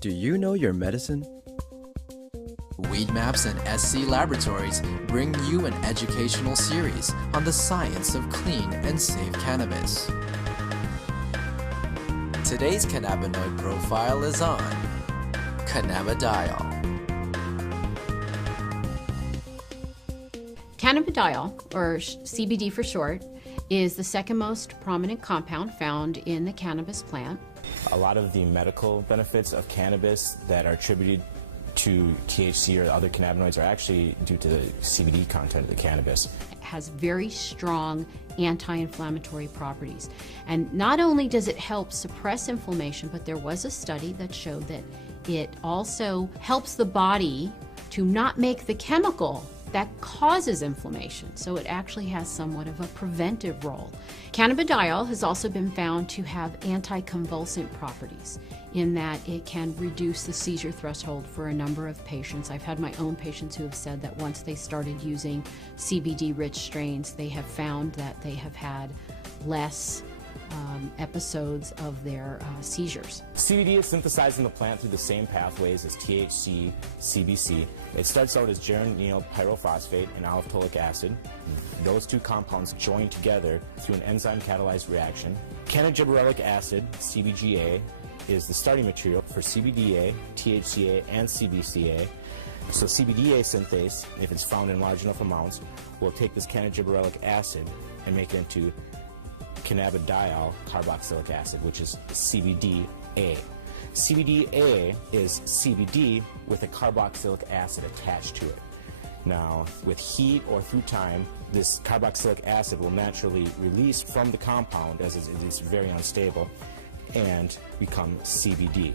Do you know your medicine? Weed Maps and SC Laboratories bring you an educational series on the science of clean and safe cannabis. Today's cannabinoid profile is on cannabidiol. Cannabidiol, or CBD for short, is the second most prominent compound found in the cannabis plant. A lot of the medical benefits of cannabis that are attributed to THC or other cannabinoids are actually due to the CBD content of the cannabis. It has very strong anti-inflammatory properties. And not only does it help suppress inflammation, but there was a study that showed that it also helps the body to not make the chemical that causes inflammation. So it actually has somewhat of a preventive role. Cannabidiol has also been found to have anticonvulsant properties in that it can reduce the seizure threshold for a number of patients. I've had my own patients who have said that once they started using CBD-rich strains, they have found that they have had less episodes of their seizures. CBD is synthesized in the plant through the same pathways as THC, CBC. It starts out as geranyl pyrophosphate and olivetolic acid. Those two compounds join together through an enzyme-catalyzed reaction. Cannabidiolic acid, CBGA, is the starting material for CBDA, THCA, and CBCA. So CBDA synthase, if it's found in large enough amounts, will take this cannabidiolic acid and make it into cannabidiol carboxylic acid, which is CBDA. CBDA is CBD with a carboxylic acid attached to it. Now, with heat or through time, this carboxylic acid will naturally release from the compound, as it is very unstable, and become CBD.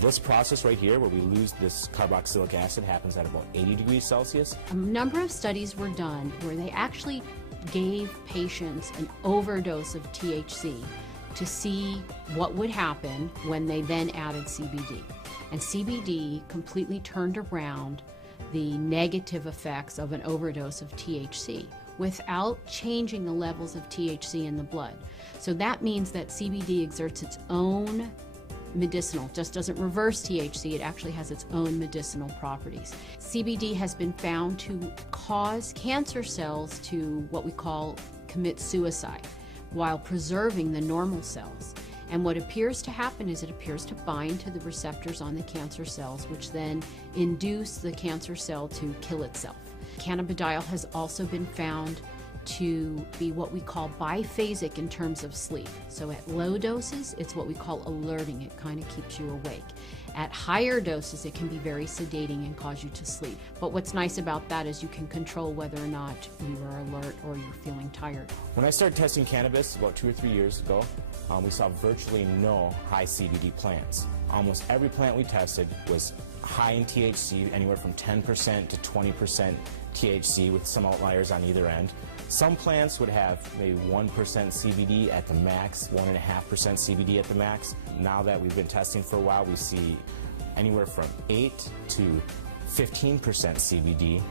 This process right here, where we lose this carboxylic acid, happens at about 80 degrees Celsius. A number of studies were done where they actually gave patients an overdose of THC to see what would happen when they then added CBD. And CBD completely turned around the negative effects of an overdose of THC without changing the levels of THC in the blood. So that means that CBD exerts its own medicinal, just doesn't reverse THC, it actually has its own medicinal properties. CBD has been found to cause cancer cells to what we call commit suicide while preserving the normal cells. And what appears to happen is it appears to bind to the receptors on the cancer cells, which then induce the cancer cell to kill itself. Cannabidiol has also been found to be what we call biphasic in terms of sleep. So at low doses, it's what we call alerting. It kind of keeps you awake. At higher doses, it can be very sedating and cause you to sleep. But what's nice about that is you can control whether or not you are alert or you're feeling tired. When I started testing cannabis about 2 or 3 years ago, we saw virtually no high CBD plants. Almost every plant we tested was high in THC, anywhere from 10% to 20% THC, with some outliers on either end. Some plants would have maybe 1% CBD at the max, 1.5% CBD at the max. Now that we've been testing for a while, we see anywhere from 8 to 15% CBD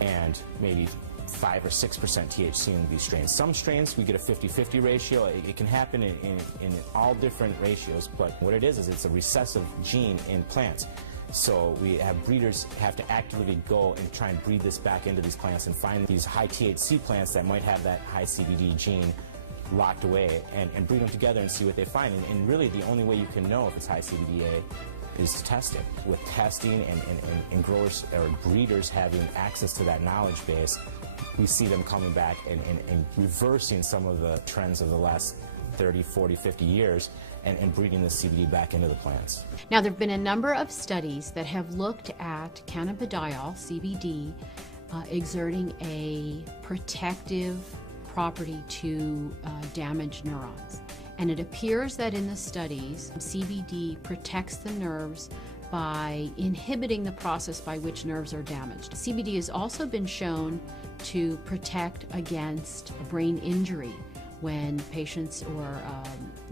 and maybe 5 or 6% THC in these strains. Some strains we get a 50-50 ratio. It can happen in all different ratios, but what it is it's a recessive gene in plants. So we have breeders have to actively go and try and breed this back into these plants and find these high THC plants that might have that high CBD gene locked away and breed them together and see what they find. And really the only way you can know if it's high CBDA is to test it. With testing and growers or breeders having access to that knowledge base, we see them coming back and reversing some of the trends of the last 30, 40, 50 years and breeding the CBD back into the plants. Now, there have been a number of studies that have looked at cannabidiol, CBD, exerting a protective property to damaged neurons. And it appears that in the studies, CBD protects the nerves by inhibiting the process by which nerves are damaged. CBD has also been shown to protect against brain injury. When patients or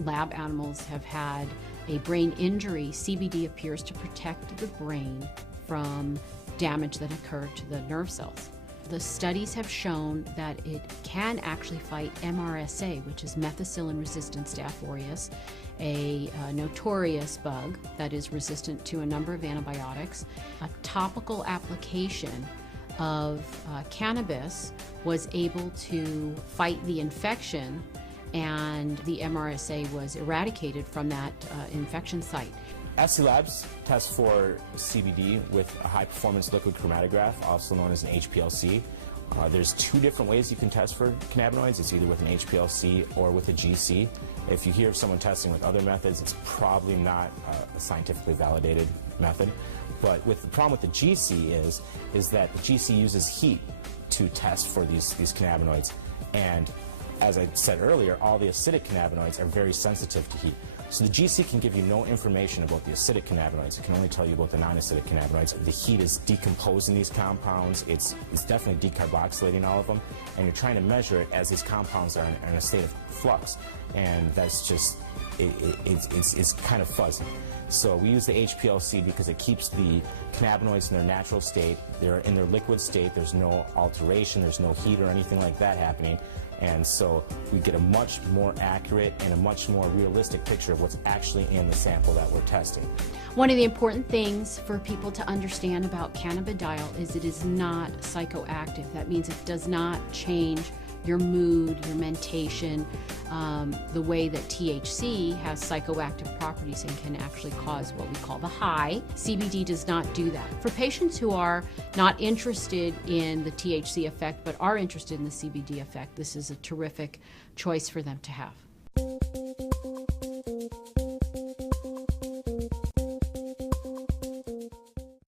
lab animals have had a brain injury, CBD appears to protect the brain from damage that occurred to the nerve cells. The studies have shown that it can actually fight MRSA, which is methicillin-resistant Staph aureus, a notorious bug that is resistant to a number of antibiotics. A topical application of cannabis was able to fight the infection, and the MRSA was eradicated from that infection site. SC Labs tests for CBD with a high-performance liquid chromatograph, also known as an HPLC. There's two different ways you can test for cannabinoids. It's either with an HPLC or with a GC. If you hear of someone testing with other methods, it's probably not a scientifically validated method. But the problem with the GC is that the GC uses heat to test for these cannabinoids. And as I said earlier, all the acidic cannabinoids are very sensitive to heat. So the GC can give you no information about the acidic cannabinoids. It can only tell you about the non-acidic cannabinoids. The heat is decomposing these compounds. It's definitely decarboxylating all of them. And you're trying to measure it as these compounds are in a state of flux. And that's just, it's kind of fuzzy. So we use the HPLC because it keeps the cannabinoids in their natural state. They're in their liquid state. There's no alteration. There's no heat or anything like that happening. And so we get a much more accurate and a much more realistic picture of what's actually in the sample that we're testing. One of the important things for people to understand about cannabidiol is it is not psychoactive. That means it does not change your mood, your mentation, the way that THC has psychoactive properties and can actually cause what we call the high. CBD does not do that. For patients who are not interested in the THC effect but are interested in the CBD effect, this is a terrific choice for them to have.